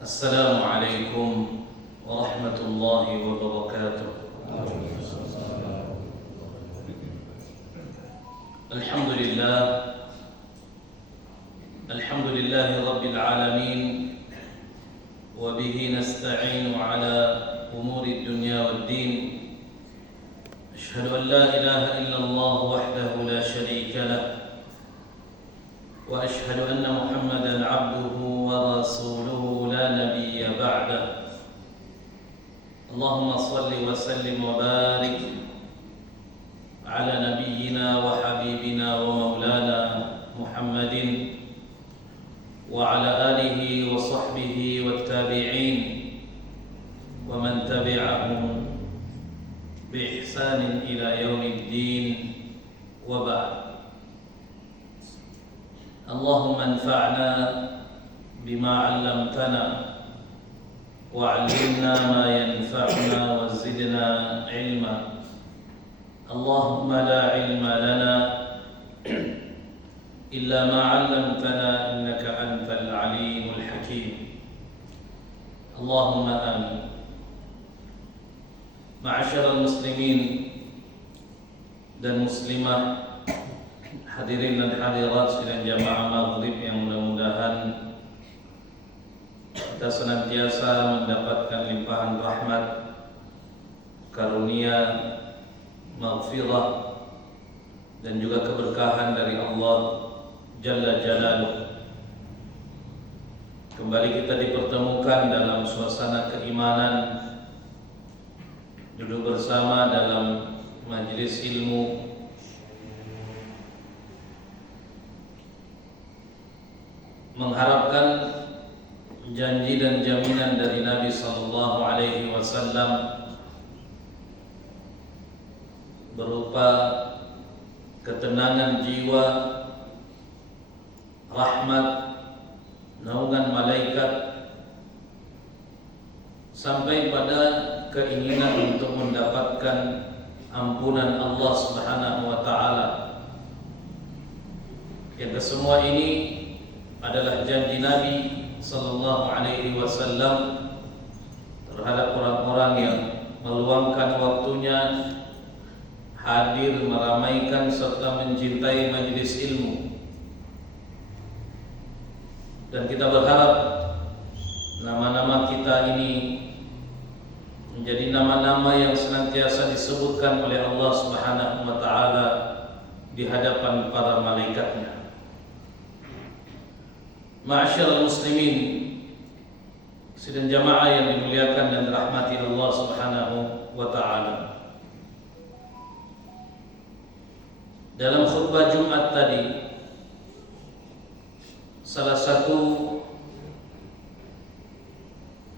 السلام عليكم ورحمة الله وبركاته. الحمد لله رب العالمين، وبه نستعين على أمور الدنيا والدين. أشهد أن لا إله إلا الله وحده لا شريك له، وأشهد أن محمدًا عبده ورسوله لا نبي بعده. اللهم صل وسلم وبارك على نبينا وحبيبنا ومولانا محمد وعلى آله وصحبه والتابعين ومن تبعهم بإحسان إلى يوم الدين، وبعد. اللهم انفعنا بما علمتنا وعلمنا ما ينفعنا وزدنا علما. اللهم لا علم لنا إلا ما علمتنا إنك أنت العليم الحكيم. اللهم آمين. Ma'asyiral muslimin dan muslimah, hadirin dan hadirat sidang jamaah maghrib yang mudah-mudahan kita senantiasa mendapatkan limpahan rahmat, karunia, maghfirah dan juga keberkahan dari Allah Jalla Jalaluh. Kembali kita dipertemukan dalam suasana keimanan, duduk bersama dalam majelis ilmu, mengharapkan janji dan jaminan dari Nabi sallallahu alaihi wasallam berupa ketenangan jiwa, rahmat, naungan malaikat, sampai pada keinginan untuk mendapatkan ampunan Allah Subhanahu wa taala. Yang kesemua ini adalah janji Nabi sallallahu alaihi wasallam terhadap orang-orang yang meluangkan waktunya hadir, meramaikan serta mencintai majelis ilmu. Dan kita berharap nama-nama kita ini menjadi nama-nama yang senantiasa disebutkan oleh Allah Subhanahu wa taala di hadapan para malaikatnya. Ma'asyiral muslimin, sidang jamaah yang dimuliakan dan dirahmati Allah Subhanahu wa taala. Dalam khutbah Jumat tadi, salah satu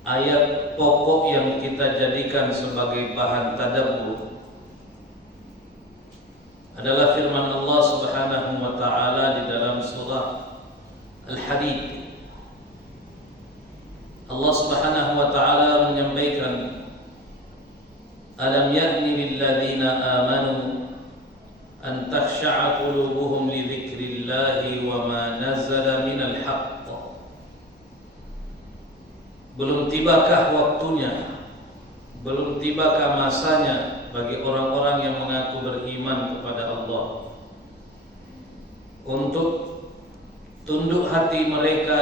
ayat pokok yang kita jadikan sebagai bahan tadabbur adalah firman Allah Subhanahu wa taala di dalam surah Al-Hadid. Allah Subhanahu wa taala menyampaikan, "Alam ya'ni lil ladzina amanu an takhsha'a qulubuhum li dzikrillahi wa ma nazala minal haqq." Belum tibakah waktunya, belum tibakah masanya bagi orang-orang yang mengaku beriman kepada Allah untuk tunduk hati mereka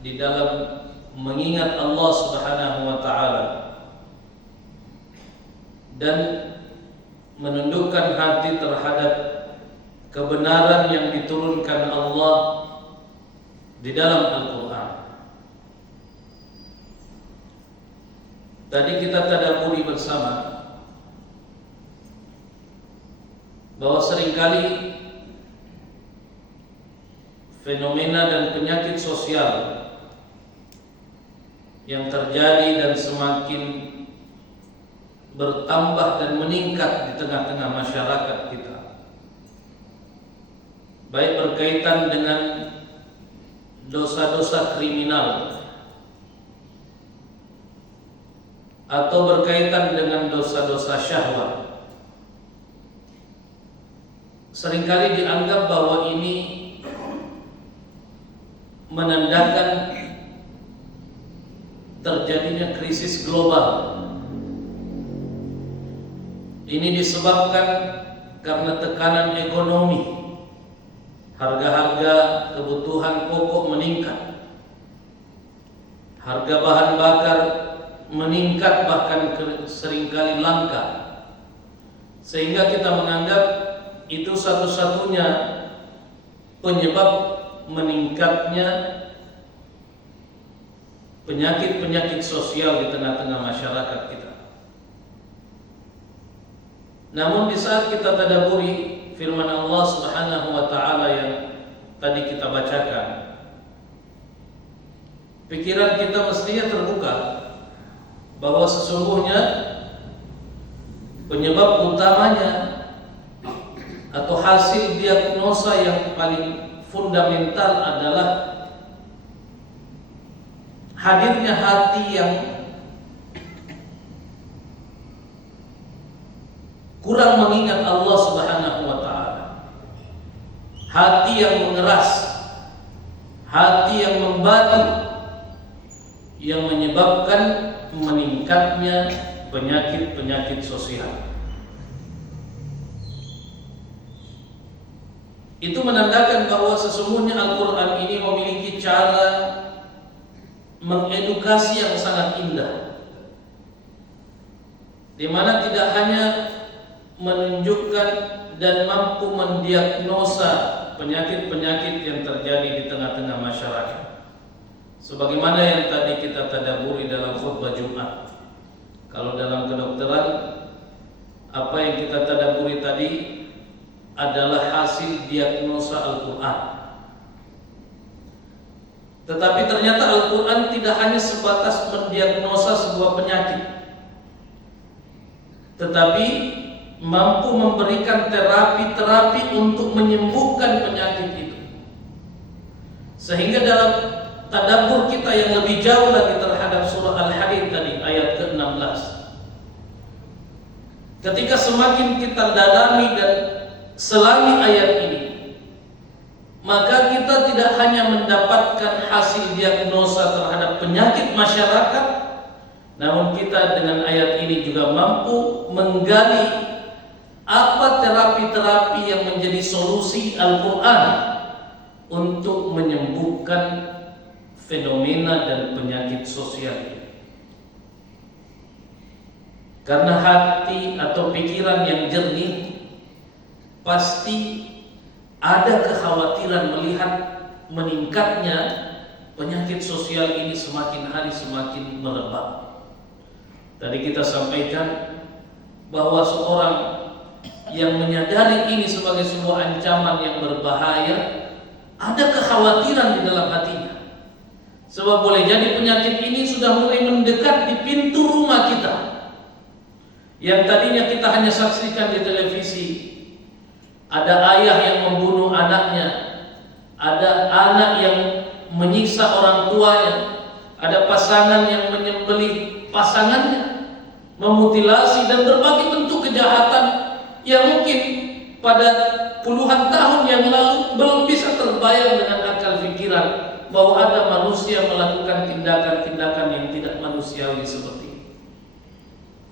di dalam mengingat Allah Subhanahu wa taala dan menundukkan hati terhadap kebenaran yang diturunkan Allah di dalam Al-Quran. Tadi kita tadabburi bersama bahwa seringkali fenomena dan penyakit sosial yang terjadi dan semakin bertambah dan meningkat di tengah-tengah masyarakat kita, baik berkaitan dengan dosa-dosa kriminal atau berkaitan dengan dosa-dosa syahwat, seringkali dianggap bahwa ini menandakan terjadinya krisis global. Ini disebabkan karena tekanan ekonomi, harga-harga kebutuhan pokok meningkat, harga bahan bakar meningkat bahkan seringkali langka, sehingga kita menganggap itu satu-satunya penyebab meningkatnya penyakit-penyakit sosial di tengah-tengah masyarakat kita. Namun di saat kita tadabburi firman Allah Subhanahu wa taala yang tadi kita bacakan, pikiran kita mestinya terbuka bahwa sesungguhnya penyebab utamanya atau hasil diagnosa yang paling fundamental adalah hadirnya hati yang kurang mengingat Allah Subhanahu wa taala. Hati yang mengeras, hati yang membatu, yang menyebabkan meningkatnya penyakit-penyakit sosial. Itu menandakan bahwa sesungguhnya Al-Quran ini memiliki cara mengedukasi yang sangat indah, di mana tidak hanya menunjukkan dan mampu mendiagnosa penyakit-penyakit yang terjadi di tengah-tengah masyarakat, sebagaimana yang tadi kita tadabburi dalam khutbah Jumat. Kalau dalam kedokteran, apa yang kita tadabburi tadi adalah hasil diagnosa Al-Quran. Tetapi ternyata Al-Quran tidak hanya sebatas mendiagnosa sebuah penyakit, tetapi mampu memberikan terapi-terapi untuk menyembuhkan penyakit itu. Sehingga dalam tadabbur kita yang lebih jauh lagi terhadap surah Al-Hadid tadi ayat ke-16, ketika semakin kita dalami dan selami ayat ini, maka kita tidak hanya mendapatkan hasil diagnosa terhadap penyakit masyarakat, namun kita dengan ayat ini juga mampu menggali apa terapi-terapi yang menjadi solusi Al-Quran untuk menyembuhkan fenomena dan penyakit sosial ini. Karena hati atau pikiran yang jernih pasti ada kekhawatiran melihat meningkatnya penyakit sosial ini semakin hari semakin merebak. Tadi kita sampaikan bahwa seorang yang menyadari ini sebagai sebuah ancaman yang berbahaya, ada kekhawatiran di dalam hatinya. Sebab boleh jadi penyakit ini sudah mulai mendekat di pintu rumah kita. Yang tadinya kita hanya saksikan di televisi, ada ayah yang membunuh anaknya, ada anak yang menyiksa orang tuanya, ada pasangan yang menyembelih pasangannya, memutilasi dan berbagai bentuk kejahatan yang mungkin pada puluhan tahun yang lalu belum bisa terbayang dengan akal pikiran bahwa ada manusia melakukan tindakan-tindakan yang tidak manusiawi seperti ini.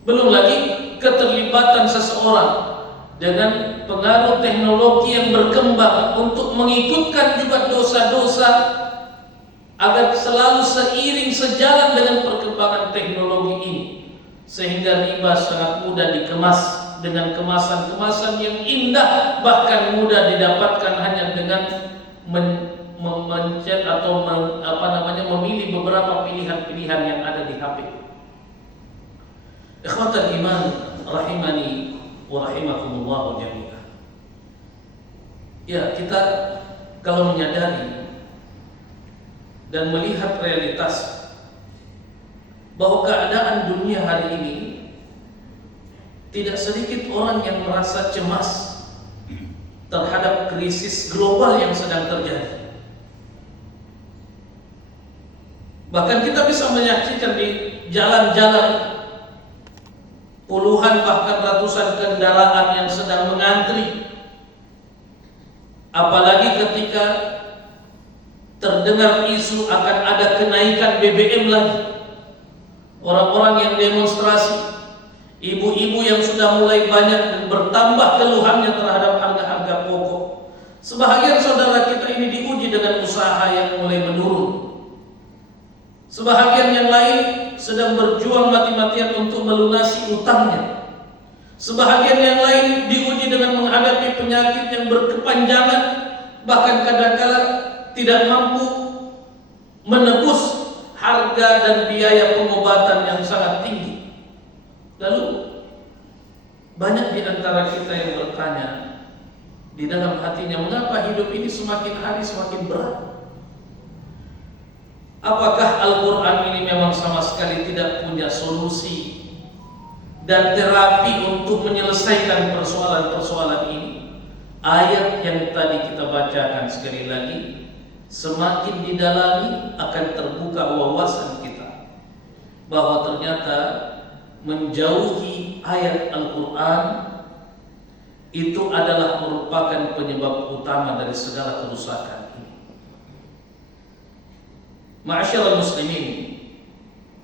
Belum lagi keterlibatan seseorang dengan pengaruh teknologi yang berkembang untuk mengikutkan juga dosa-dosa agar selalu seiring sejalan dengan perkembangan teknologi ini, sehingga riba sangat mudah dikemas dengan kemasan-kemasan yang indah, bahkan mudah didapatkan hanya dengan memencet atau memilih beberapa pilihan-pilihan yang ada di HP. Ikhwatal iman rahimani wa rahimakumullah jami'an. Ya, kita kalau menyadari dan melihat realitas bahwa keadaan dunia hari ini, tidak sedikit orang yang merasa cemas terhadap krisis global yang sedang terjadi. Bahkan kita bisa menyaksikan di jalan-jalan puluhan bahkan ratusan kendaraan yang sedang mengantri. Apalagi ketika terdengar isu akan ada kenaikan BBM lagi. orang-orang yang demonstrasi, ibu-ibu yang sudah mulai banyak dan bertambah keluhannya terhadap harga-harga pokok. Sebahagian saudara kita ini diuji dengan usaha yang mulai menurun. Sebahagian yang lain sedang berjuang mati-matian untuk melunasi utangnya. Sebahagian yang lain diuji dengan menghadapi penyakit yang berkepanjangan, bahkan kadang-kala tidak mampu menebus harga dan biaya pengobatan yang sangat tinggi. Lalu banyak di antara kita yang bertanya di dalam hatinya, mengapa hidup ini semakin hari semakin berat? Apakah Al-Quran ini memang sama sekali tidak punya solusi dan terapi untuk menyelesaikan persoalan-persoalan ini? Ayat yang tadi kita bacakan sekali lagi, semakin didalami akan terbuka wawasan kita bahwa ternyata menjauhi ayat Al-Quran itu adalah merupakan penyebab utama dari segala kerusakan ini. Ma'asyiral muslimin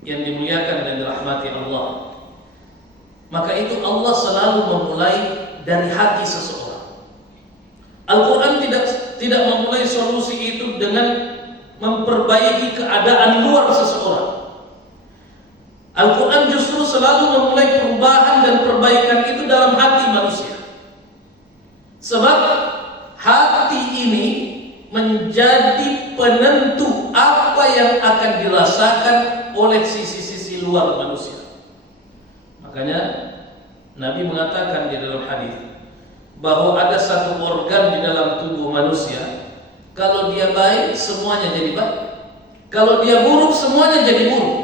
yang dimuliakan dan dirahmati Allah, maka itu Allah selalu memulai dari hati seseorang. Al-Quran tidak memulai solusi itu dengan memperbaiki keadaan luar seseorang. Al-Quran justru selalu memulai perubahan dan perbaikan itu dalam hati manusia. Sebab hati ini menjadi penentu apa yang akan dirasakan oleh sisi-sisi luar manusia. Makanya Nabi mengatakan di dalam hadis bahwa ada satu organ di dalam tubuh manusia, kalau dia baik semuanya jadi baik, kalau dia buruk semuanya jadi buruk.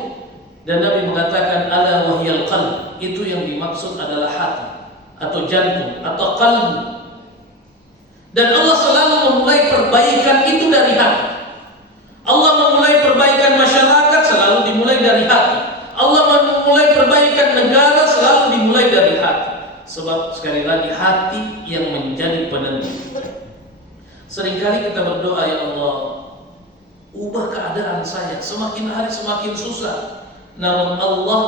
Dan Nabi mengatakan ala wahyal qalb, itu yang dimaksud adalah hati atau jantung atau qalbu. Dan Allah selalu memulai perbaikan itu dari hati. Allah memulai perbaikan masyarakat selalu dimulai dari hati. Allah memulai perbaikan negara selalu dimulai dari hati. Sebab sekali lagi hati yang menjadi penentu. Seringkali kita berdoa, ya Allah, ubah keadaan saya, semakin hari semakin susah. Namun Allah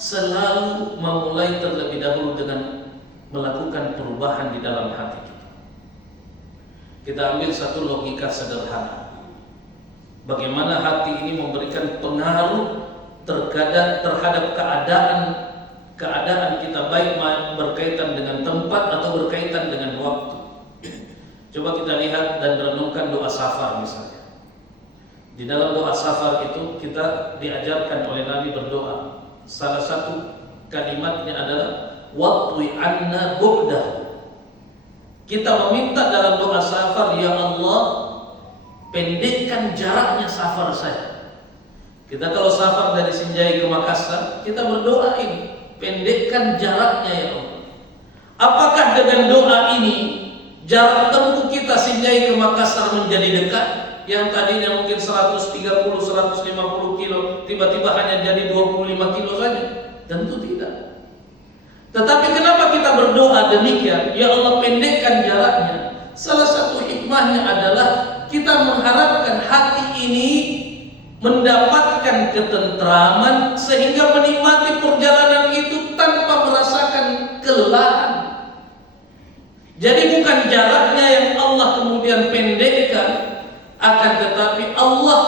selalu memulai terlebih dahulu dengan melakukan perubahan di dalam hati kita. Kita ambil satu logika sederhana. Bagaimana hati ini memberikan pengaruh terhadap keadaan kita, baik berkaitan dengan tempat atau berkaitan dengan waktu. Coba kita lihat dan renungkan doa safar misalnya. Di dalam doa safar itu kita diajarkan oleh Nabi berdoa. Salah satu kalimatnya adalah watwi anna bu'dah. Kita meminta dalam doa safar, ya Allah, pendekkan jaraknya safar saya. Kita kalau safar dari Sinjai ke Makassar, kita berdoa ini, pendekkan jaraknya ya Allah. Apakah dengan doa ini jarak tempuh kita Sinjai ke Makassar menjadi dekat? Yang tadinya mungkin 130, 150 kilo tiba-tiba hanya jadi 25 kilo saja? Tentu tidak. Tetapi kenapa kita berdoa demikian? Ya Allah, pendekkan jaraknya. Salah satu hikmahnya adalah kita mengharapkan hati ini mendapatkan ketentraman sehingga menikmati perjalanan itu tanpa merasakan kelelahan. Jadi bukan jaraknya yang Allah kemudian pendekkan, akan tetapi Allah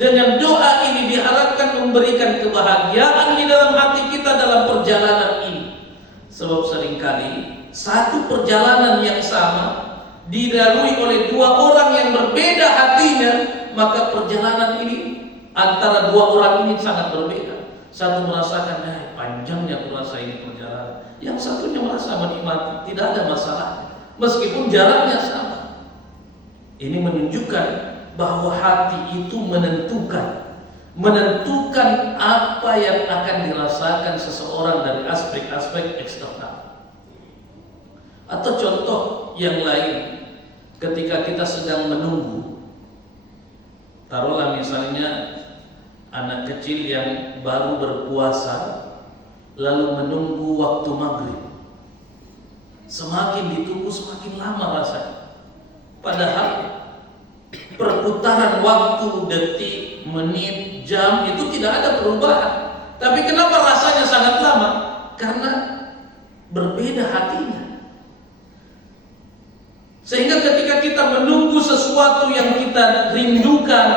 dengan doa ini diharapkan memberikan kebahagiaan di dalam hati kita dalam perjalanan ini. Sebab seringkali satu perjalanan yang sama dilalui oleh dua orang yang berbeda hatinya, maka perjalanan ini antara dua orang ini sangat berbeda. Satu merasakan panjangnya kurasa ini perjalanan, yang satunya merasa menikmati, tidak ada masalah meskipun jaraknya sama. Ini menunjukkan bahwa hati itu menentukan apa yang akan dirasakan seseorang dari aspek-aspek eksternal. Atau contoh yang lain, ketika kita sedang menunggu, taruhlah misalnya anak kecil yang baru berpuasa lalu menunggu waktu maghrib, semakin ditunggu semakin lama rasanya. Padahal perputaran waktu, detik, menit, jam itu tidak ada perubahan. Tapi kenapa rasanya sangat lama? Karena berbeda hatinya. Sehingga ketika kita menunggu sesuatu yang kita rindukan,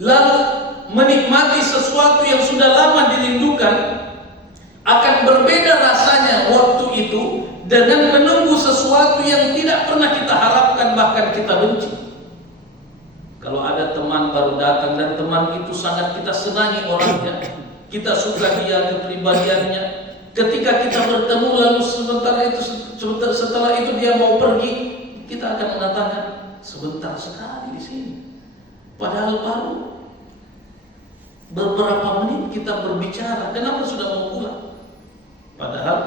lalu menikmati sesuatu yang sudah lama dirindukan, akan berbeda rasanya waktu itu dengan menunggu sesuatu yang tidak pernah kita harapkan, bahkan kita benci. Kalau ada teman baru datang dan teman itu sangat kita senangi orangnya, kita suka dia, kepribadiannya, ketika kita bertemu lalu setelah itu dia mau pergi, kita akan mengatakan sebentar sekali di sini. Padahal baru beberapa menit kita berbicara, kenapa sudah mau pulang? Padahal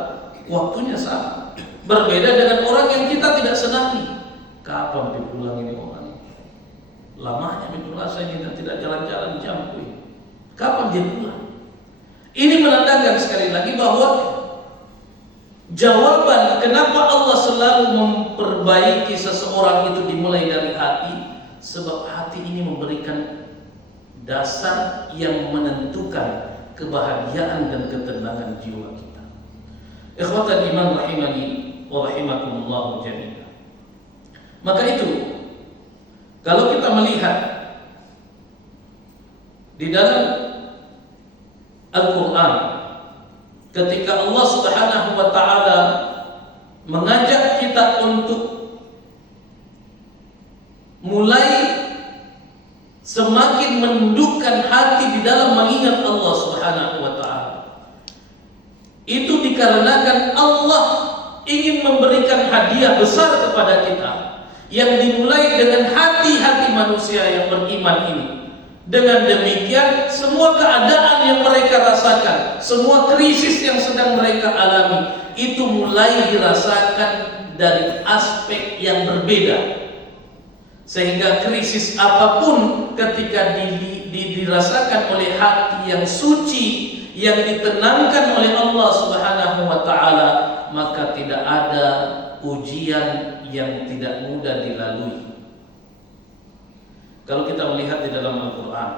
waktunya sama. Berbeda dengan orang yang kita tidak senangi. Kapan dipulang ini orang? Lamanya minggu saya tidak jalan-jalan jam ini. Kapan dia pulang? Ini menandakan sekali lagi bahwa jawaban kenapa Allah selalu memperbaiki seseorang itu dimulai dari hati, sebab hati ini memberikan dasar yang menentukan kebahagiaan dan ketenangan jiwa kita. Ikhwatan iman rahimani wa rahimakumullah jami'an. Maka itu, kalau kita melihat di dalam Al-Quran, ketika Allah Subhanahu wa ta'ala mengajak kita untuk mulai semakin menundukkan hati di dalam mengingat Allah Subhanahu wa ta'ala, itu dikarenakan Allah ingin memberikan hadiah besar kepada kita, yang dimulai dengan hati-hati manusia yang beriman ini. Dengan demikian, semua keadaan yang mereka rasakan, semua krisis yang sedang mereka alami, itu mulai dirasakan dari aspek yang berbeda. Sehingga krisis apapun ketika dirasakan oleh hati yang suci, yang ditenangkan oleh Allah Subhanahu wa ta'ala, maka tidak ada ujian yang tidak mudah dilalui. Kalau kita melihat di dalam Al-Quran,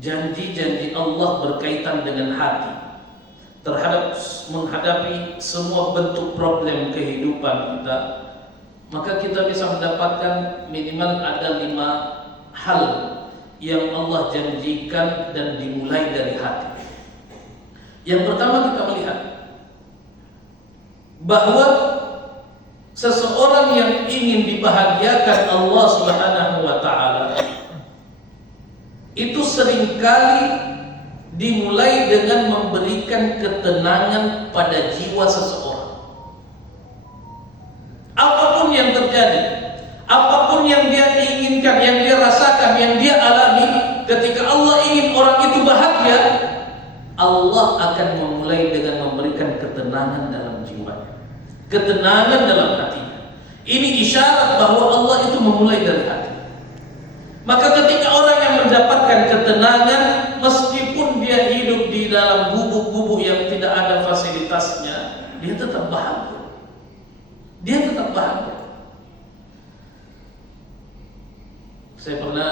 janji-janji Allah berkaitan dengan hati terhadap menghadapi semua bentuk problem kehidupan kita, maka kita bisa mendapatkan minimal ada 5 hal yang Allah janjikan dan dimulai dari hati. Yang pertama, kita melihat bahwa seseorang yang ingin dibahagiakan Allah Subhanahu wa ta'ala itu seringkali dimulai dengan memberikan ketenangan pada jiwa seseorang. Apapun yang terjadi, apapun yang dia inginkan, yang dia rasakan, yang dia alami, ketika Allah ingin orang itu bahagia, Allah akan memulai dengan memberikan ketenangan dalam jiwanya, ketenangan dalam hatinya. Ini isyarat bahwa Allah itu memulai dari hati. Maka ketika orang yang mendapatkan ketenangan, meskipun dia hidup di dalam gubuk-gubuk yang tidak ada fasilitasnya, dia tetap bahagia. Dia tetap bahagia. Saya pernah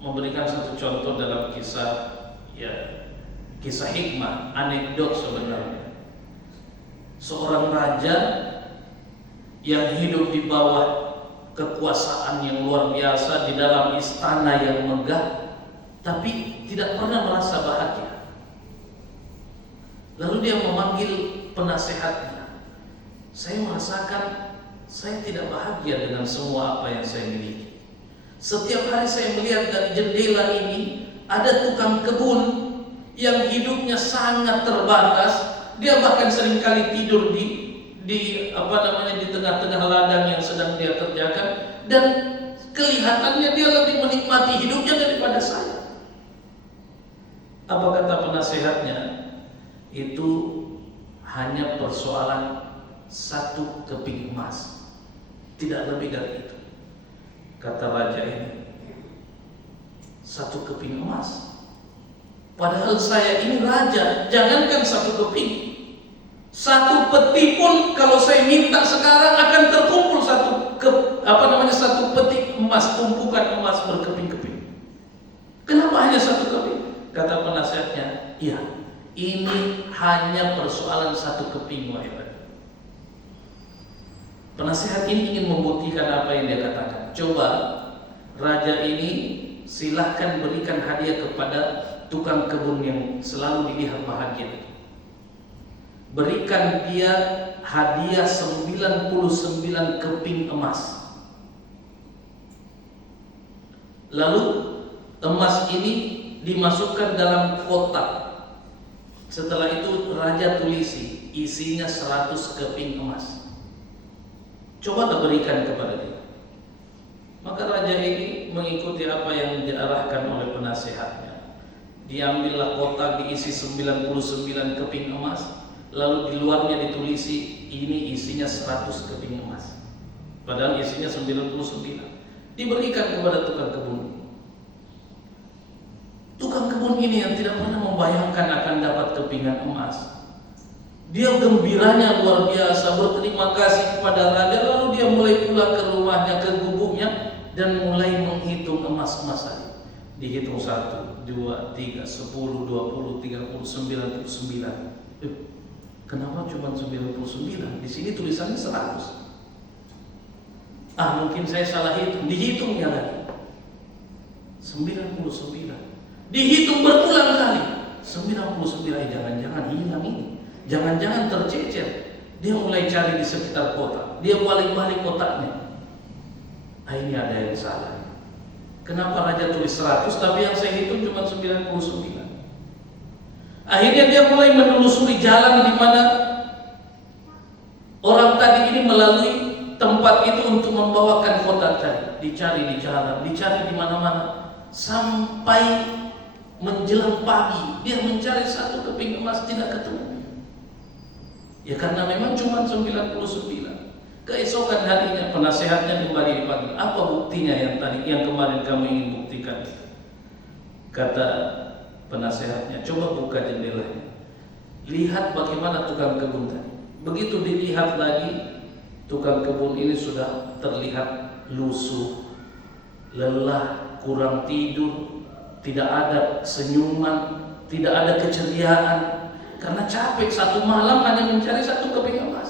memberikan satu contoh dalam kisah, kisah hikmah, anekdot sebenarnya. Seorang raja yang hidup di bawah kekuasaan yang luar biasa di dalam istana yang megah, tapi tidak pernah merasa bahagia. Lalu dia memanggil penasehatnya. Saya merasakan saya tidak bahagia dengan semua apa yang saya miliki. Setiap hari saya melihat dari jendela ini ada tukang kebun yang hidupnya sangat terbatas. Dia bahkan seringkali tidur di tengah-tengah ladang yang sedang dia kerjakan, dan kelihatannya dia lebih menikmati hidupnya daripada saya. Apa kata penasehatnya? Itu hanya persoalan 1 keping emas, tidak lebih dari itu. Kata raja ini, 1 keping emas. Padahal saya ini raja, jangankan 1 keping, 1 peti pun kalau saya minta sekarang akan terkumpul 1 peti emas, tumpukan emas berkeping-keping. Kenapa hanya 1 keping? Kata Iya, ini hanya persoalan satu keping, Penasehat ini ingin membuktikan apa yang dia katakan. Coba raja ini silahkan berikan hadiah kepada tukang kebun yang selalu dilihat bahagia. Berikan dia hadiah 99 keping emas. Lalu emas ini dimasukkan dalam kotak. Setelah itu raja tulisi isinya 100 keping emas. Coba tak berikan kepada dia. Maka raja ini mengikuti apa yang diarahkan oleh penasehatnya. Diambillah kotak diisi 99 keping emas, lalu di luarnya ditulisi ini isinya 100 keping emas. Padahal isinya 99. Diberikan kepada tukang kebun. Tukang kebun ini yang tidak pernah membayangkan akan dapat kepingan emas, dia gembiranya luar biasa, berterima kasih kepada raja. Lalu dia mulai pulang ke rumahnya, ke gubuknya, dan mulai menghitung emas-emas tadi. Dihitung 1, 2, 3, 10, 20, 30, 99. Kenapa cuma 99? Di sini tulisannya 100. Mungkin saya salah hitung. Dihitungnya lagi 99. Dihitung berulang kali 99. Jangan-jangan hilang ini. Jangan-jangan tercecer. Dia mulai cari di sekitar kota. Dia balik-balik kotaknya. Ini ada yang salah. Kenapa raja tulis 100 tapi yang saya hitung cuma 99? Akhirnya dia mulai menelusuri jalan di mana orang tadi ini melalui tempat itu untuk membawakan kotak tadi. Dicari di jalan, dicari di mana-mana, sampai menjelang pagi dia mencari 1 keping emas, tidak ketemu. Ya karena memang cuma 99. Keesokan harinya penasehatnya kembali dipanggil. Apa buktinya yang kemarin kamu ingin buktikan? Kata penasehatnya, coba buka jendelanya. Lihat bagaimana tukang kebun tadi. Begitu dilihat lagi, tukang kebun ini sudah terlihat lusuh, lelah, kurang tidur, tidak ada senyuman, tidak ada keceriaan. Karena capek satu malam hanya mencari 1 keping emas.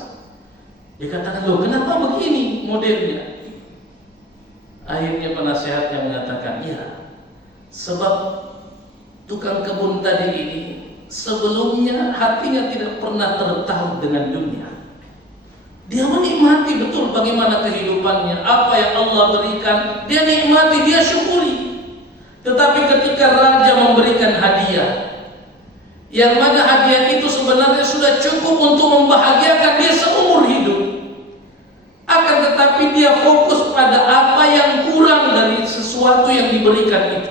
Dia katakan, loh kenapa begini modelnya? Akhirnya penasehatnya mengatakan, ya sebab tukang kebun tadi ini sebelumnya hatinya tidak pernah tertaut dengan dunia. Dia menikmati betul bagaimana kehidupannya, apa yang Allah berikan, dia nikmati, dia syukuri. Tetapi ketika raja memberikan hadiah, yang mana hadiah itu sebenarnya sudah cukup untuk membahagiakan dia seumur hidup, akan tetapi dia fokus pada apa yang kurang dari sesuatu yang diberikan itu.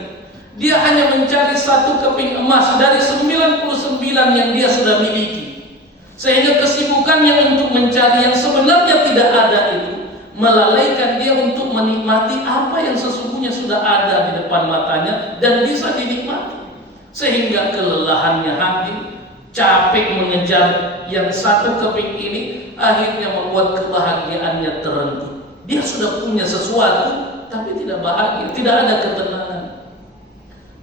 Dia hanya mencari 1 keping emas dari 99 yang dia sudah miliki, sehingga kesibukannya untuk mencari yang sebenarnya tidak ada itu melalaikan dia untuk menikmati apa yang sesungguhnya sudah ada di depan matanya dan bisa dinikmati. Sehingga kelelahannya hadir, capek mengejar yang 1 keping ini, akhirnya membuat kebahagiaannya terenggut. Dia sudah punya sesuatu tapi tidak bahagia, tidak ada ketenangan.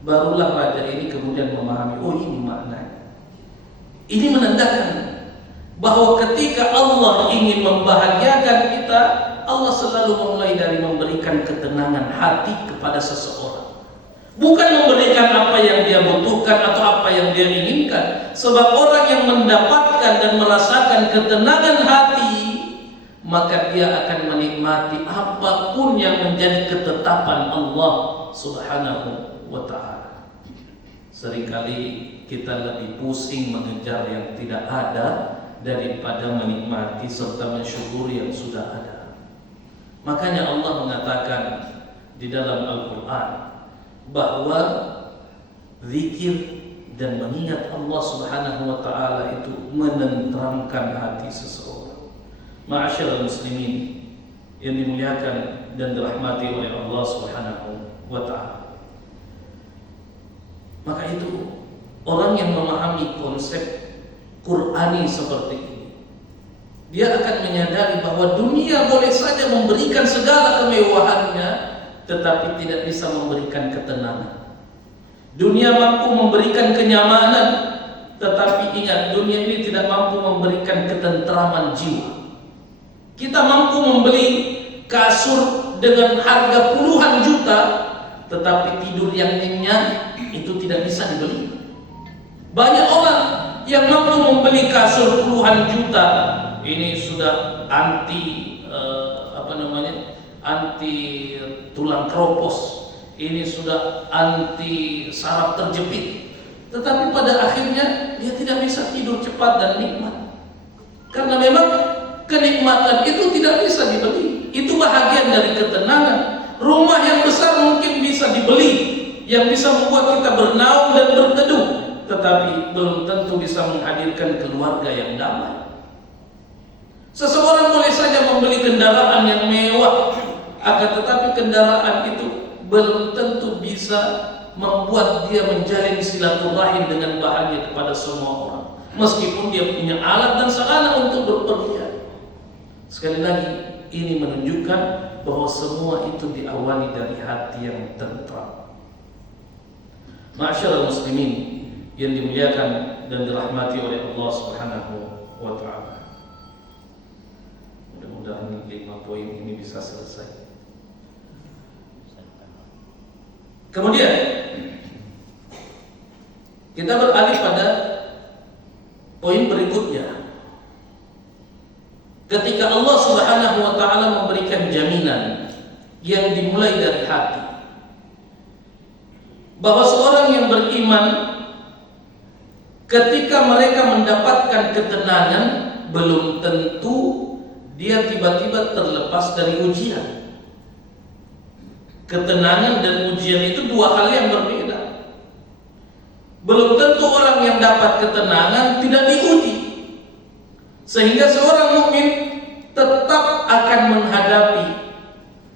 Barulah raja ini kemudian memahami, oh ini maknanya. Ini menandakan bahwa ketika Allah ingin membahagiakan kita, Allah selalu memulai dari memberikan ketenangan hati kepada seseorang. Bukan memberikan apa yang dia butuhkan atau apa yang dia inginkan. Sebab orang yang mendapatkan dan merasakan ketenangan hati, maka dia akan menikmati apapun yang menjadi ketetapan Allah Subhanahu wa ta'ala. Seringkali kita lebih pusing mengejar yang tidak ada daripada menikmati serta mensyukuri yang sudah ada. Makanya Allah mengatakan di dalam Al-Quran bahwa zikir dan mengingat Allah Subhanahu wa ta'ala itu menenteramkan hati seseorang. Ma'asyiral muslimin yang dimuliakan dan dirahmati oleh Allah Subhanahu wa ta'ala. Maka itu orang yang memahami konsep Qur'ani seperti ini, dia akan menyadari bahwa dunia boleh saja memberikan segala kemewahannya, tetapi tidak bisa memberikan ketenangan. Dunia mampu memberikan kenyamanan, tetapi ingat, dunia ini tidak mampu memberikan ketentraman jiwa. Kita mampu membeli kasur dengan harga puluhan juta, tetapi tidur yang nyenyak itu tidak bisa dibeli. Banyak orang yang mampu membeli kasur puluhan juta, ini sudah anti anti tulang keropos, ini sudah anti saraf terjepit, tetapi pada akhirnya dia tidak bisa tidur cepat dan nikmat, karena memang kenikmatan itu tidak bisa dibeli. Itu bahagian dari ketenangan. Rumah yang besar mungkin bisa dibeli, yang bisa membuat kita bernaung dan berteduh, tetapi belum tentu bisa menghadirkan keluarga yang damai. Seseorang boleh saja membeli kendaraan yang mewah, akan tetapi kendaraan itu belum tentu bisa membuat dia menjalin silaturahim dengan bahagia kepada semua orang, meskipun dia punya alat dan sarana untuk berpergian. Sekali lagi, ini menunjukkan bahwa semua itu diawali dari hati yang tentram. Ma'asyiral muslimin yang dimuliakan dan dirahmati oleh Allah Subhanahu wa taala. Mudah-mudahan 5 poin ini bisa selesai. Kemudian kita beralih pada poin berikutnya. Ketika Allah Subhanahu wa taala memberikan jaminan yang dimulai dari hati, bahwa seorang yang beriman ketika mereka mendapatkan ketenangan, belum tentu dia tiba-tiba terlepas dari ujian. Ketenangan dan ujian itu dua hal yang berbeda. Belum tentu orang yang dapat ketenangan tidak diuji, sehingga seorang mukmin tetap akan menghadapi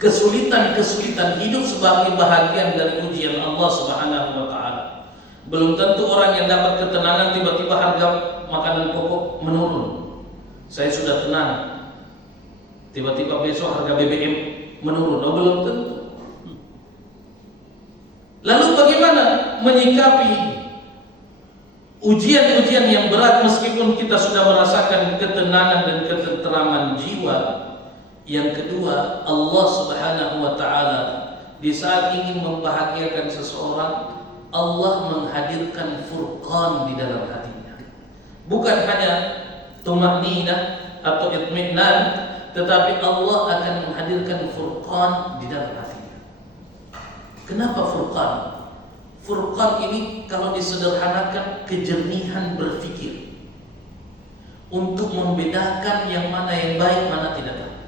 kesulitan-kesulitan hidup sebagai bahagian dari ujian Allah Subhanahu wa taala. Belum tentu orang yang dapat ketenangan tiba-tiba harga makanan pokok menurun. Saya sudah tenang, tiba-tiba besok harga BBM menurun. Oh, belum tentu. Lalu bagaimana menyikapi ujian-ujian yang berat meskipun kita sudah merasakan ketenangan dan ketenteraman jiwa? Yang kedua, Allah Subhanahu wa taala di saat ingin membahagiakan seseorang, Allah menghadirkan furqan di dalam hatinya. Bukan hanya tumaninah atau itminan, tetapi Allah akan menghadirkan furqan di dalam hatinya. Kenapa furqan? Furqan ini kalau disederhanakan kejernihan berpikir, untuk membedakan yang mana yang baik, mana tidak baik.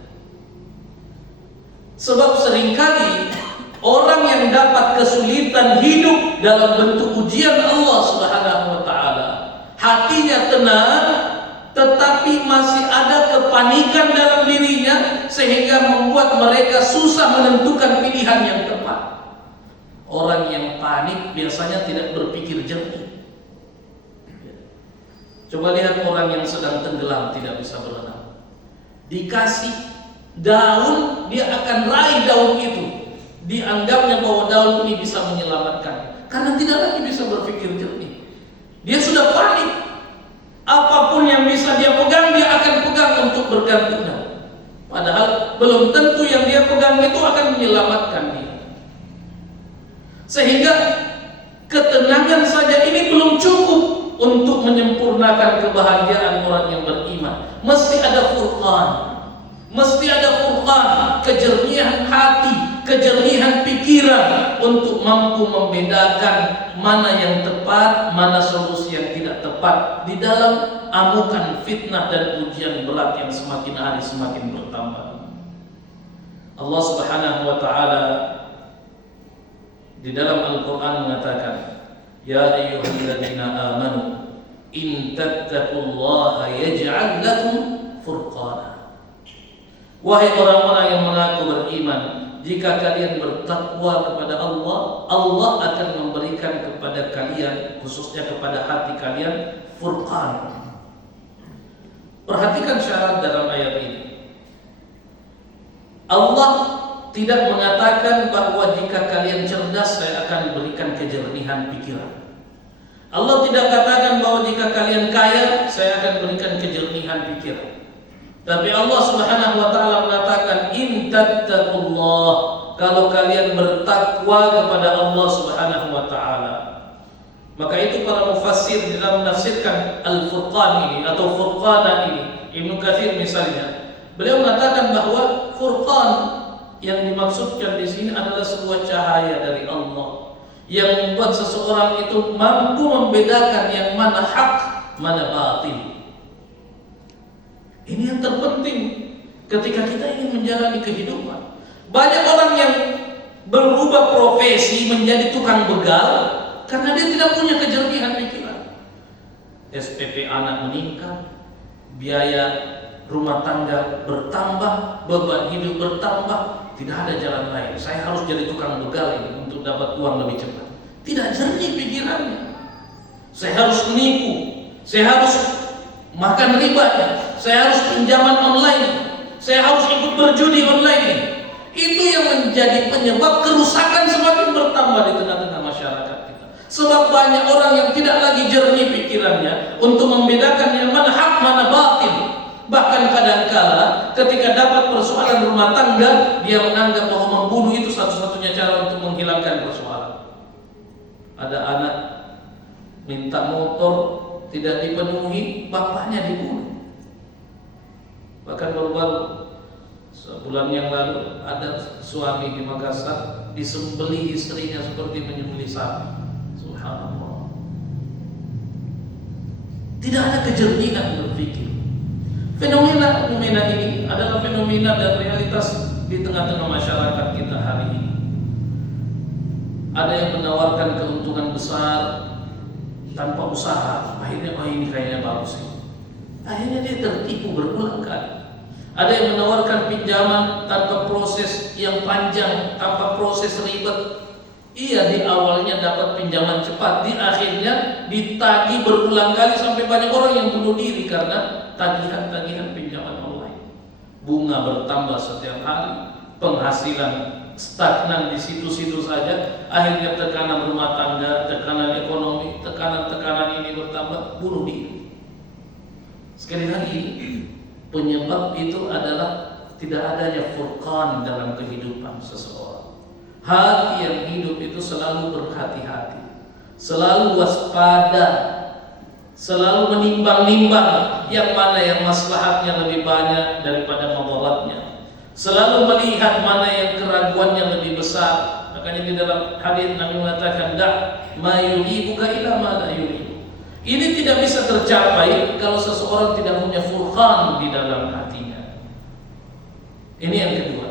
Sebab seringkali orang yang dapat kesulitan hidup dalam bentuk ujian Allah Subhanahu wa taala, hatinya tenang, tetapi masih ada kepanikan dalam dirinya sehingga membuat mereka susah menentukan pilihan yang tepat. Orang yang panik biasanya tidak berpikir jernih. Coba lihat orang yang sedang tenggelam, tidak bisa berenang. Dikasih daun, dia akan raih daun itu. Dianggapnya bahwa daun ini bisa menyelamatkan, karena tidak lagi bisa berpikir jernih. Dia sudah panik. Apapun yang bisa dia pegang, dia akan pegang untuk bergantungan. Padahal belum tentu yang dia pegang itu akan menyelamatkan dia. Sehingga ketenangan saja ini belum cukup untuk menyempurnakan kebahagiaan orang yang beriman. Mesti ada furqan. Mesti ada furqan, kejernihan hati, kejernihan pikiran untuk mampu membedakan mana yang tepat, mana solusi yang tidak tepat di dalam amukan fitnah dan ujian berat yang semakin hari semakin bertambah. Allah Subhanahu wa taala di dalam Al-Quran mengatakan, Ya ayyuhalladzina amanu in tattaqullaha yaj'al lakum furqana. Wahai orang-orang yang mengaku beriman, jika kalian bertakwa kepada Allah, Allah akan memberikan kepada kalian, khususnya kepada hati kalian, furqan. Perhatikan syarat dalam ayat ini. Allah tidak mengatakan bahwa jika kalian cerdas saya akan berikan kejernihan pikiran. Allah tidak katakan bahwa jika kalian kaya saya akan berikan kejernihan pikiran. Tapi Allah Subhanahu wa taala mengatakan in tattaqullah, kalau kalian bertakwa kepada Allah Subhanahu wa taala. Maka itu para mufassir dalam menafsirkan Al-Furqan ini atau Furqana ini, Ibnu Katsir misalnya, beliau mengatakan bahwa Furqan yang dimaksudkan di sini adalah sebuah cahaya dari Allah yang membuat seseorang itu mampu membedakan yang mana hak, mana batil. Ini yang terpenting ketika kita ingin menjalani kehidupan. Banyak orang yang berubah profesi menjadi tukang begal karena dia tidak punya kejernihan pikiran. SPP anak meningkat, biaya rumah tangga bertambah, beban hidup bertambah, tidak ada jalan lain. Saya harus jadi tukang begal ini untuk dapat uang lebih cepat. Tidak jernih pikirannya. Saya harus menipu, saya harus makan ribanya, saya harus pinjaman online, saya harus ikut berjudi online. Itu yang menjadi penyebab kerusakan semakin bertambah di tengah-tengah masyarakat kita. Sebab banyak orang yang tidak lagi jernih pikirannya untuk membedakan yang mana hak, mana batil. Bahkan kadang-kala ketika dapat persoalan rumah tangga, dia menganggap bahwa membunuh itu satu-satunya cara untuk menghilangkan persoalan. Ada anak minta motor, tidak dipenuhi, bapaknya dibunuh. Bahkan baru-baru sebulan yang lalu ada suami di Makassar disembelih istrinya seperti menyembelih sapi. Subhanallah. Tidak ada kejernihan berpikir. Fenomena ini adalah fenomena dan realitas di tengah-tengah masyarakat kita hari ini. Ada yang menawarkan keuntungan besar tanpa usaha, akhirnya ini kayaknya bagus sih. Akhirnya dia tertipu berulang kali. Ada yang menawarkan pinjaman tanpa proses yang panjang, tanpa proses ribet. Iya, di awalnya dapat pinjaman cepat, di akhirnya ditagih berulang kali sampai banyak orang yang bunuh diri karena tagihan-tagihan pinjaman online. Bunga bertambah setiap hari, penghasilan stagnan di situ-situ saja, akhirnya tekanan rumah tangga, tekanan ekonomi, tekanan-tekanan ini bertambah, bunuh diri. Sekali lagi, penyebab itu adalah tidak adanya furqan dalam kehidupan seseorang. Hati yang hidup itu selalu berhati-hati, selalu waspada, selalu menimbang-nimbang yang mana yang maslahatnya lebih banyak daripada madaratnya, selalu melihat mana yang keraguannya lebih besar. Makanya di dalam hadis Nabi mengatakan, "Da' ma yuribuka ila ma la yuribu." Ini tidak bisa tercapai kalau seseorang tidak punya furqan di dalam hatinya. Ini yang kedua.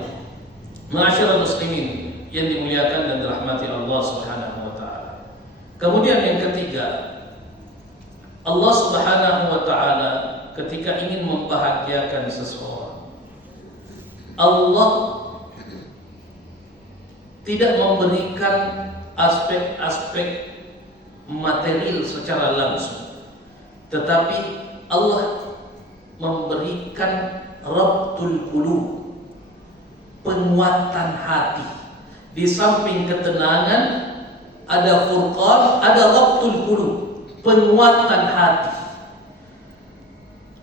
Ma'asyiral muslimin yang dimuliakan dan dirahmati Allah Subhanahu wa taala. Kemudian yang ketiga, Allah Subhanahu wa taala ketika ingin membahagiakan seseorang, Allah tidak memberikan aspek-aspek material secara langsung, tetapi Allah memberikan rabtul qulub, penguatan hati. Di samping ketenangan ada furqan, ada rabtul qulub, penguatan hati.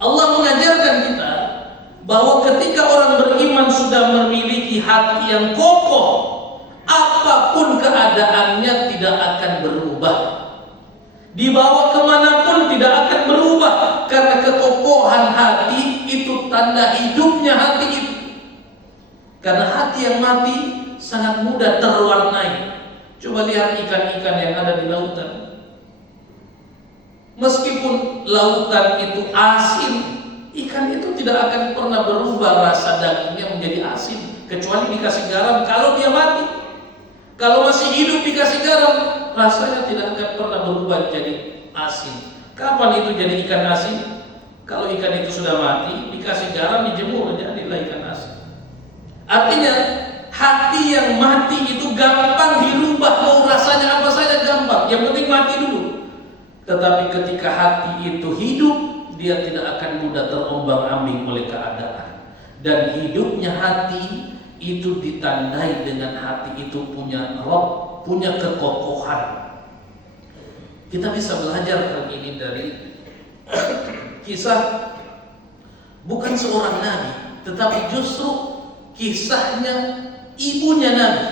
Allah mengajarkan kita bahwa ketika orang beriman sudah memiliki hati yang kokoh, apapun keadaannya tidak akan berubah. Dibawa kemanapun tidak akan berubah, karena kekokohan hati itu tanda hidupnya hati itu. Karena hati yang mati sangat mudah terwarnai. Coba lihat ikan-ikan yang ada di lautan. Meskipun lautan itu asin, ikan itu tidak akan pernah berubah rasa dagingnya menjadi asin, kecuali dikasih garam. Kalau dia mati, kalau masih hidup dikasih garam, rasanya tidak akan pernah berubah jadi asin. Kapan itu jadi ikan asin? Kalau ikan itu sudah mati, dikasih garam, dijemur, jadilah ikan asin. Artinya hati yang mati itu gampang dirubah, mau rasanya apa saja gampang, yang penting mati dulu. Tetapi ketika hati itu hidup, dia tidak akan mudah terombang-ambing oleh keadaan. Dan hidupnya hati itu ditandai dengan hati itu punya Rabb, punya kekokohan. Kita bisa belajar hal ini dari kisah bukan seorang nabi, tetapi justru kisahnya ibunya nabi.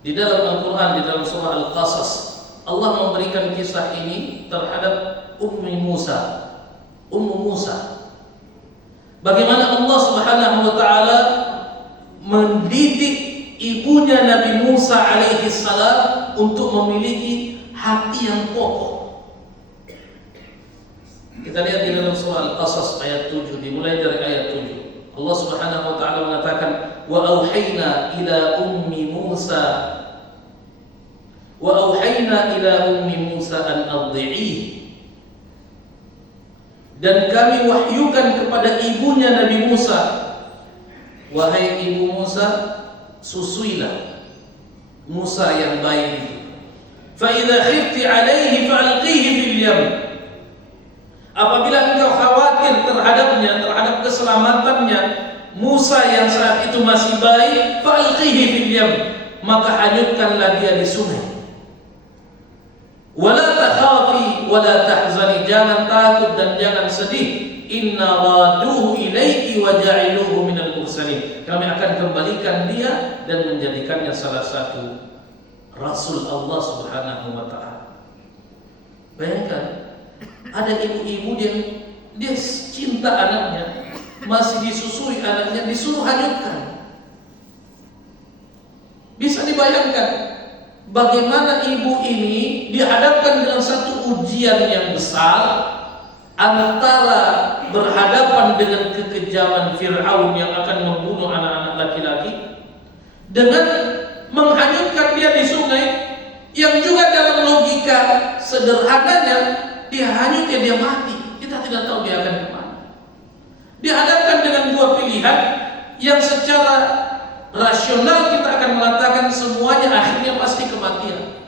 Di dalam Al-Quran, di dalam surah Al-Qasas, Allah memberikan kisah ini terhadap Ummu Musa. Bagaimana Allah Subhanahu wa taala mendidik ibunya Nabi Musa alaihi salam untuk memiliki hati yang kokoh. Kita lihat di dalam surah Al-Qasas ayat 7, dimulai dari ayat 7. Allah Subhanahu wa taala mengatakan, "Wa auhayna ila ummi Musa an ardhi'ih." Dan kami wahyukan kepada ibunya Nabi Musa, "Wahai ibu Musa, susuilah Musa yang baik itu. Fa idza khifti alaihi fa'alqihi fil yam." Apabila engkau khawatir terhadapnya, terhadap keselamatannya Musa yang saat itu masih baik, fa'alqihi fil yam, maka hanyutkanlah dia di sungai. Wala takhafi wala tahzani, jangan takut dan jangan sedih. Inna raduhu ilaiki wa ja'iluhu minal mursalin, kami akan kembalikan dia dan menjadikannya salah satu Rasul Allah Subhanahu wa ta'ala. Bayangkan, ada ibu-ibu dia cinta anaknya, masih disusui anaknya, disuruh hanyutkan. Bisa dibayangkan bagaimana ibu ini dihadapkan dengan satu ujian yang besar, antara berhadapan dengan kekejaman Fir'aun yang akan membunuh anak-anak laki-laki, dengan menghanyutkan dia di sungai yang juga dalam logika sederhananya dia hanyut ya dia mati, kita tidak tahu dia akan kemana. Dihadapkan dengan dua pilihan yang secara rasional kita akan mengatakan semuanya akhirnya pasti kematian.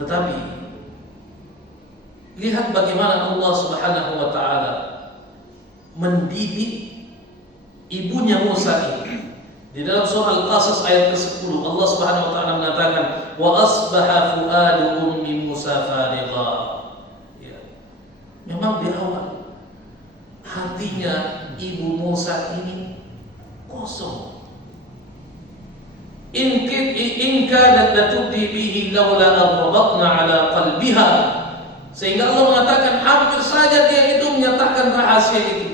Tetapi lihat bagaimana Allah Subhanahu wa taala mendidik ibunya Musa ini. Di dalam surah Al-Qasas ayat ke-10 Allah Subhanahu wa taala mengatakan, "Wa asbaha fuadu ummi Musa farigha." Ya. Memang di awal hatinya ibu Musa ini kosong. In kanat latubdi bihi laula rabatna ala qalbiha, sehingga Allah mengatakan hampir saja dia itu menyatakan rahasia itu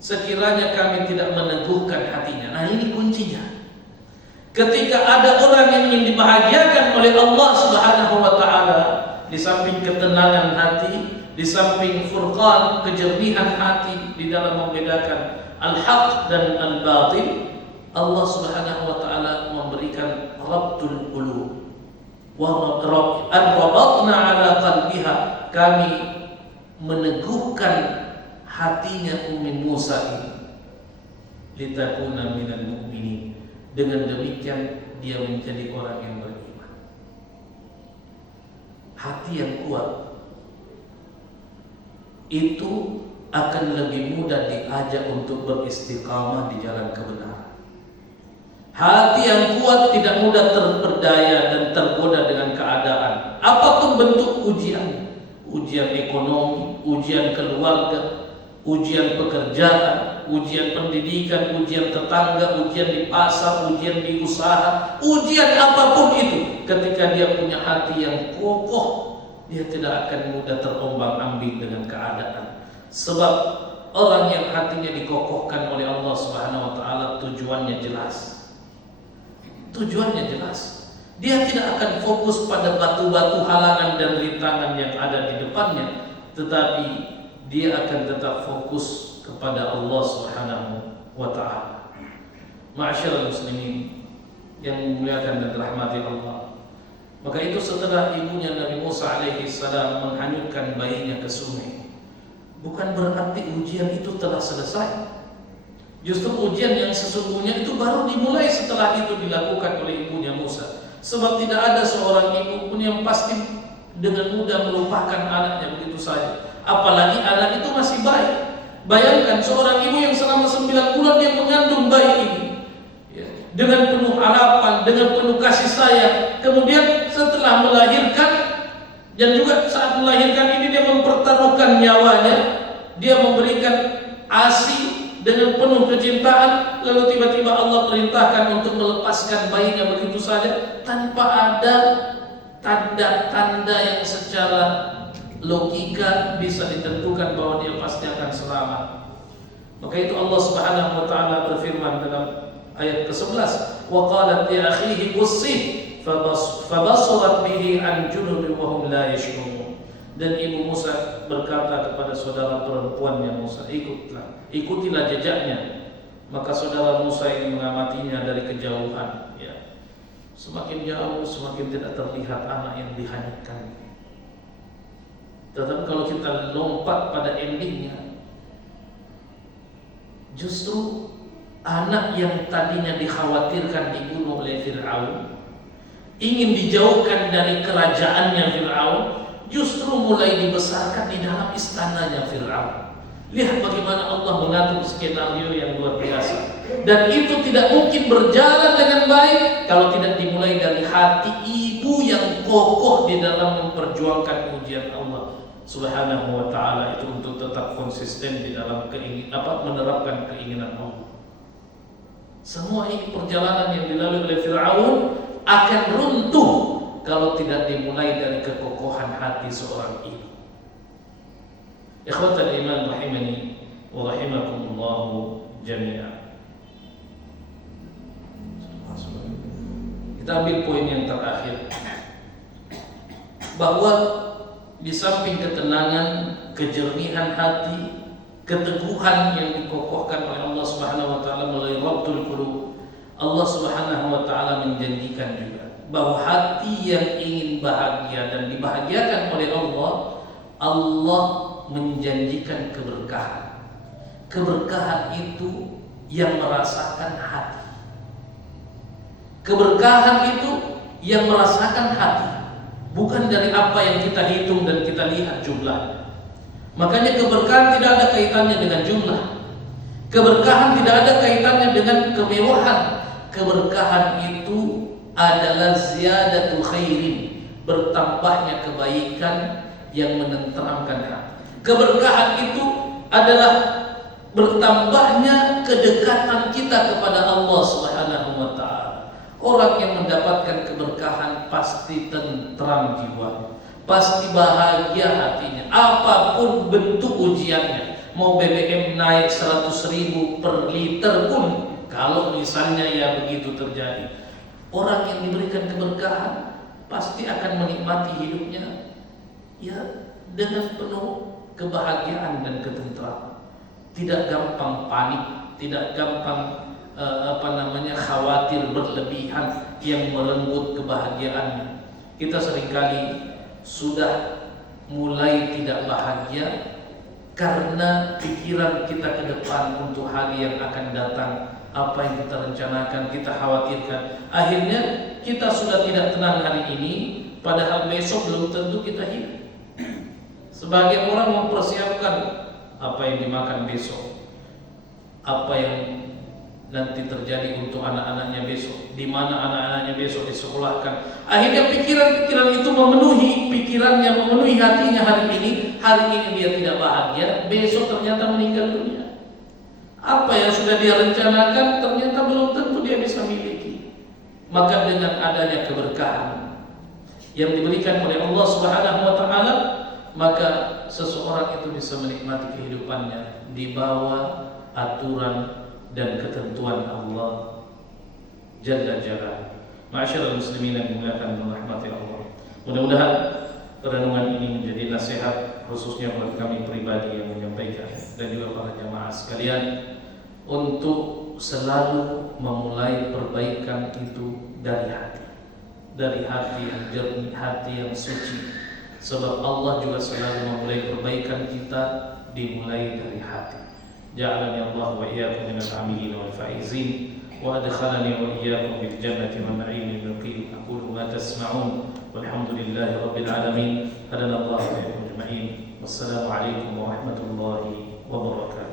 sekiranya kami tidak meneguhkan hatinya. Nah, ini kuncinya. Ketika ada orang yang ingin dibahagiakan oleh Allah Subhanahu wa taala, di samping ketenangan hati, di samping furqan, kejernihan hati di dalam membedakan al-haq dan al-batil, Allah Subhanahu wa taala memberikan rabtul qulub. Wa rabatna ala qalbiha, kami meneguhkan hatinya Ummi Musa ini, litakuna minal mu'minin, dengan demikian dia menjadi orang yang beriman. Hati yang kuat itu akan lebih mudah diajak untuk beristiqamah di jalan kebenaran. Hati yang kuat tidak mudah terperdaya dan tergoda dengan keadaan apapun bentuk ujian, ujian ekonomi, ujian keluarga, ujian pekerjaan, ujian pendidikan, ujian tetangga, ujian di pasar, ujian di usaha, ujian apapun itu, ketika dia punya hati yang kokoh, dia tidak akan mudah terombang-ambing dengan keadaan. Sebab orang yang hatinya dikokohkan oleh Allah Subhanahu wa taala tujuannya jelas. Tujuannya jelas. Dia tidak akan fokus pada batu-batu halangan dan rintangan yang ada di depannya, tetapi dia akan tetap fokus kepada Allah Subhanahu wa taala. Ma'asyiral muslimin yang dimuliakan dan dirahmati Allah. Maka itu setelah ibunya Nabi Musa alaihi salam menghanyutkan bayinya ke sungai, bukan berarti ujian itu telah selesai. Justru ujian yang sesungguhnya itu baru dimulai setelah itu dilakukan oleh ibunya Musa. Sebab tidak ada seorang ibu pun yang pasti dengan mudah melupakan anaknya begitu saja. Apalagi anak itu masih baik. Bayangkan seorang ibu yang selama 9 bulan dia mengandung bayi ini, ya, dengan penuh harapan, dengan penuh kasih sayang. Kemudian setelah melahirkan dan juga saat melahirkan ini dia mempertaruhkan nyawanya, dia memberikan ASI dengan penuh kecintaan, lalu tiba-tiba Allah perintahkan untuk melepaskan bayinya begitu saja tanpa ada tanda-tanda yang secara logika bisa ditentukan bahwa dia pasti akan selamat. Maka itu Allah Subhanahu wa taala berfirman dalam ayat ke-11, wa qalat li akhihi qussih fabasurat bihi an junubin wa hum la yash'urun. Dan ibu Musa berkata kepada saudara perempuannya Musa, ikutilah jejaknya. Maka saudara Musa ini mengamatinya dari kejauhan, ya. Semakin jauh semakin tidak terlihat anak yang dihanyutkan. Tetapi kalau kita lompat pada endingnya, justru anak yang tadinya dikhawatirkan dibunuh oleh Fir'aun, ingin dijauhkan dari kerajaannya Fir'aun, justru mulai dibesarkan di dalam istananya Fir'aun. Lihat bagaimana Allah mengatur skenario yang luar biasa. Dan itu tidak mungkin berjalan dengan baik kalau tidak dimulai dari hati ibu yang kokoh di dalam memperjuangkan ujian Allah Subhanahu wa ta'ala itu untuk tetap konsisten di dalam menerapkan keinginan Allah. Semua ini perjalanan yang dilalui oleh Fir'aun akan runtuh kalau tidak dimulai dari kekokohan hati seorang ibu. Ikhwatal iman rahimani wa rahimakumullah jami'an. Kita ambil poin yang terakhir, bahwa di samping ketenangan, kejernihan hati, keteguhan yang dikokohkan oleh Allah Subhanahu wa taala melalui Rabtul Qulub, Allah Subhanahu wa taala menjanjikan juga bahwa hati yang ingin bahagia dan dibahagiakan oleh Allah, Allah menjanjikan keberkahan. Keberkahan itu yang merasakan hati. Keberkahan itu yang merasakan hati, bukan dari apa yang kita hitung dan kita lihat jumlahnya. Makanya keberkahan tidak ada kaitannya dengan jumlah. Keberkahan tidak ada kaitannya dengan kemewahan. Keberkahan itu adalah ziyadatul khairin, bertambahnya kebaikan yang menenteramkan hati. Keberkahan itu adalah bertambahnya kedekatan kita kepada Allah Subhanahu wa taala. Orang yang mendapatkan keberkahan pasti tentram jiwa, pasti bahagia hatinya. Apapun bentuk ujiannya, mau BBM naik 100.000 per liter pun, kalau misalnya ya begitu terjadi, orang yang diberikan keberkahan pasti akan menikmati hidupnya ya dengan penuh kebahagiaan dan ketentraman. Tidak gampang panik, tidak gampang khawatir berlebihan yang merenggut kebahagiaannya. Kita seringkali sudah mulai tidak bahagia karena pikiran kita ke depan untuk hari yang akan datang, apa yang kita rencanakan, kita khawatirkan. Akhirnya kita sudah tidak tenang hari ini, padahal besok belum tentu kita hidup. Sebagian orang mempersiapkan apa yang dimakan besok, apa yang nanti terjadi untuk anak-anaknya besok, di mana anak-anaknya besok disekolahkan. Akhirnya pikiran-pikiran itu memenuhi pikirannya, memenuhi hatinya hari ini. Hari ini dia tidak bahagia, besok ternyata meninggal dunia. Apa yang sudah dia rencanakan ternyata belum tentu dia bisa miliki. Maka dengan adanya keberkahan yang diberikan oleh Allah Subhanahu wa taala, maka seseorang itu bisa menikmati kehidupannya di bawah aturan dan ketentuan Allah Jalla Jalla. Ma'asyiral muslimin yang dimuliakan oleh rahmat Allah. Mudah-mudahan perenungan ini menjadi nasihat khususnya buat kami pribadi yang menyampaikan dan juga para jamaah sekalian untuk selalu memulai perbaikan itu dari hati. Dari hati yang jernih, hati yang suci. Sebab Allah juga selalu memulai perbaikan kita dimulai dari hati. Ja'alani Allah wa iyyakum minal amilin wal faizin wa adkhalani wa iyyakum bil jannati wan na'imil muqim. Aqulu ma tasma'un walhamdulillahi rabbil alamin. Hadanallahu wa iyyakum ajma'in. Wassalamu alaikum warahmatullahi wabarakatuh.